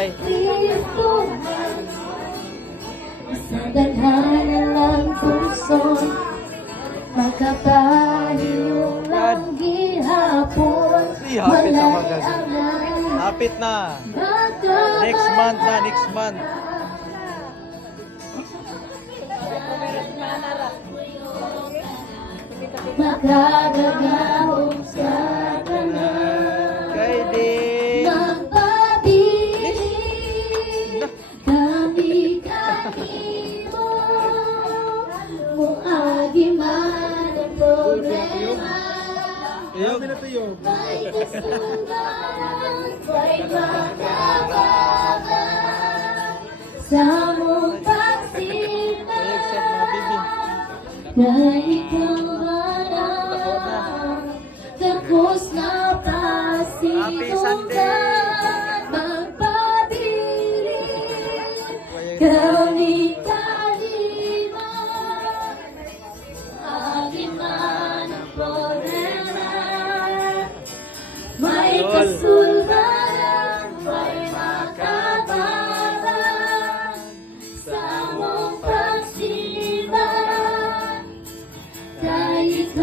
Tay. Sa daghanan ng puso, makapahiyong lang gihapon. Hapit na magazine. Hapit na. Next month na, next month. Magagagahong sa tanan. Kay din. Magpabilin kami mo. Muagi man ang problema. Yung. May kasundan, may makababa sa mong pagsimba. Na ikaw harap, tapos na pasimulan. Magpabilin kami kalima. Agin man ang problema, may kasulbaran, may makabalan sa mong pagsimba. Kahit